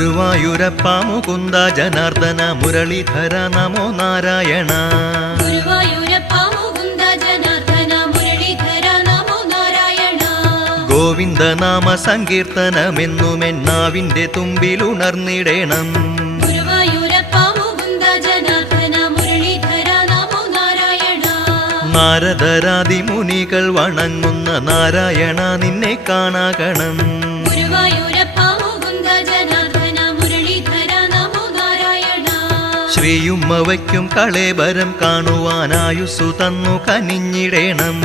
ഗുരുവായൂരപ്പ മുകുന്ദ ജനാർദ്ദന മുരളീധര നമോ നാരായണ. ഗുരുവായൂരപ്പ മുകുന്ദ ജനാർദ്ദന മുരളീധര നമോ നാരായണ. ഗോവിന്ദനാമ സങ്കീർത്തനമെന്നുമെന്നാവിന്റെ തുമ്പിലുണർന്നിടേണം. ഗുരുവായൂരപ്പ മുകുന്ദ ജനാർദ്ദന മുരളീധര നമോ നാരായണ. നാരദരാദി മുനികൾ വണങ്ങുന്ന നാരായണ നിന്നെ കാണാകണം. ഗുരുവായൂരപ്പ മുകുന്ദ ജനാർദ്ദന മുരളീധര നമോ നാരായണ. ശ്രീയുമ്മ വയ്ക്കും കളേബരം കാണുവാനായുസ്സു തന്നു കനിഞ്ഞിടേണം.